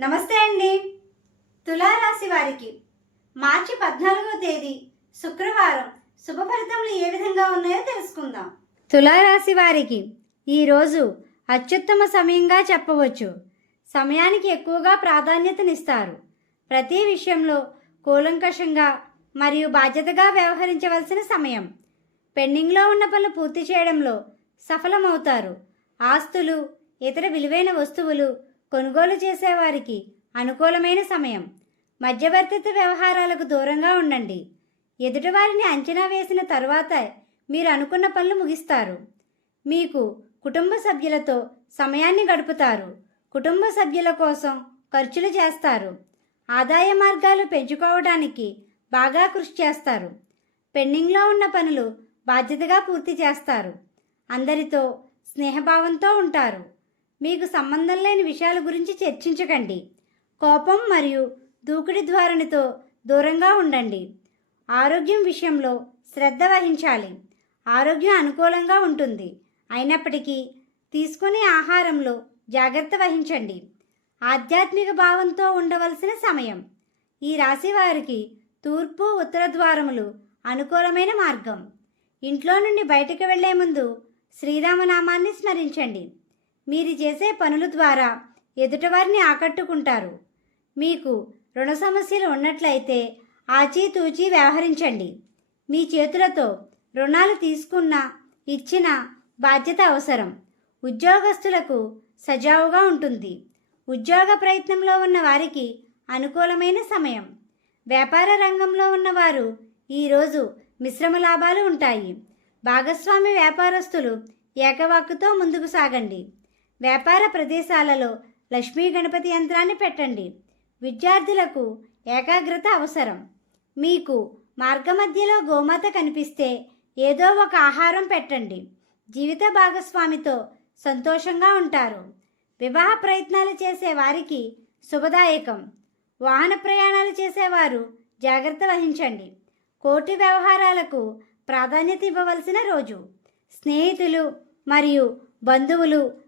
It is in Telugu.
నమస్తే అండి. తులారాశి వారికి మార్చి పద్నాలుగవ తేదీ శుక్రవారం శుభ ఫలితములు ఏ విధంగా ఉన్నాయో తెలుసుకుందాం. తులారాశి వారికి ఈరోజు అత్యుత్తమ సమయంగా చెప్పవచ్చు. సమయానికి ఎక్కువగా ప్రాధాన్యతనిస్తారు. ప్రతి విషయంలో కూలంకషంగా మరియు బాధ్యతగా వ్యవహరించవలసిన సమయం. పెండింగ్లో ఉన్న పనులు పూర్తి చేయడంలో సఫలమవుతారు. ఆస్తులు ఇతర విలువైన వస్తువులు కొనుగోలు చేసేవారికి అనుకూలమైన సమయం. మధ్యవర్తిత్వ వ్యవహారాలకు దూరంగా ఉండండి. ఎదుటివారిని అంచనా వేసిన తరువాత మీరు అనుకున్న పనులు ముగిస్తారు. మీకు కుటుంబ సభ్యులతో సమయాన్ని గడుపుతారు. కుటుంబ సభ్యుల కోసం ఖర్చులు చేస్తారు. ఆదాయ మార్గాలు పెంచుకోవడానికి బాగా కృషి చేస్తారు. పెండింగ్లో ఉన్న పనులు బాధ్యతగా పూర్తి చేస్తారు. అందరితో స్నేహభావంతో ఉంటారు. మీకు సంబంధం లేని విషయాల గురించి చర్చించకండి. కోపం మరియు దూకుడి ధోరణితో దూరంగా ఉండండి. ఆరోగ్యం విషయంలో శ్రద్ధ వహించాలి. ఆరోగ్యం అనుకూలంగా ఉంటుంది. అయినప్పటికీ తీసుకునే ఆహారంలో జాగ్రత్త వహించండి. ఆధ్యాత్మిక భావంతో ఉండవలసిన సమయం. ఈ రాశి వారికి తూర్పు ఉత్తర ద్వారములు అనుకూలమైన మార్గం. ఇంట్లో నుండి బయటకు వెళ్ళే ముందు శ్రీరామనామాన్ని స్మరించండి. మీరు చేసే పనుల ద్వారా ఎదుటివారిని ఆకట్టుకుంటారు. మీకు రుణ సమస్యలు ఉన్నట్లయితే ఆచితూచి వ్యవహరించండి. మీ చేతులతో రుణాలు తీసుకున్న ఇచ్చిన బాధ్యత అవసరం. ఉద్యోగస్తులకు సజావుగా ఉంటుంది. ఉద్యోగ ప్రయత్నంలో ఉన్న వారికి అనుకూలమైన సమయం. వ్యాపార రంగంలో ఉన్నవారు ఈరోజు మిశ్రమ లాభాలు ఉంటాయి. భాగస్వామి వ్యాపారస్తులు ఏకవాక్కుతో ముందుకు సాగండి. వ్యాపార ప్రదేశాలలో లక్ష్మీ గణపతి యంత్రాన్ని పెట్టండి. విద్యార్థులకు ఏకాగ్రత అవసరం. మీకు మార్గమధ్యలో గోమాత కనిపిస్తే ఏదో ఒక ఆహారం పెట్టండి. జీవిత భాగస్వామితో సంతోషంగా ఉంటారు. వివాహ ప్రయత్నాలు చేసే వారికి శుభదాయకం. వాహన ప్రయాణాలు చేసేవారు జాగ్రత్త వహించండి. కోటి వ్యవహారాలకు ప్రాధాన్యత ఇవ్వవలసిన రోజు. స్నేహితులు మరియు బంధువులు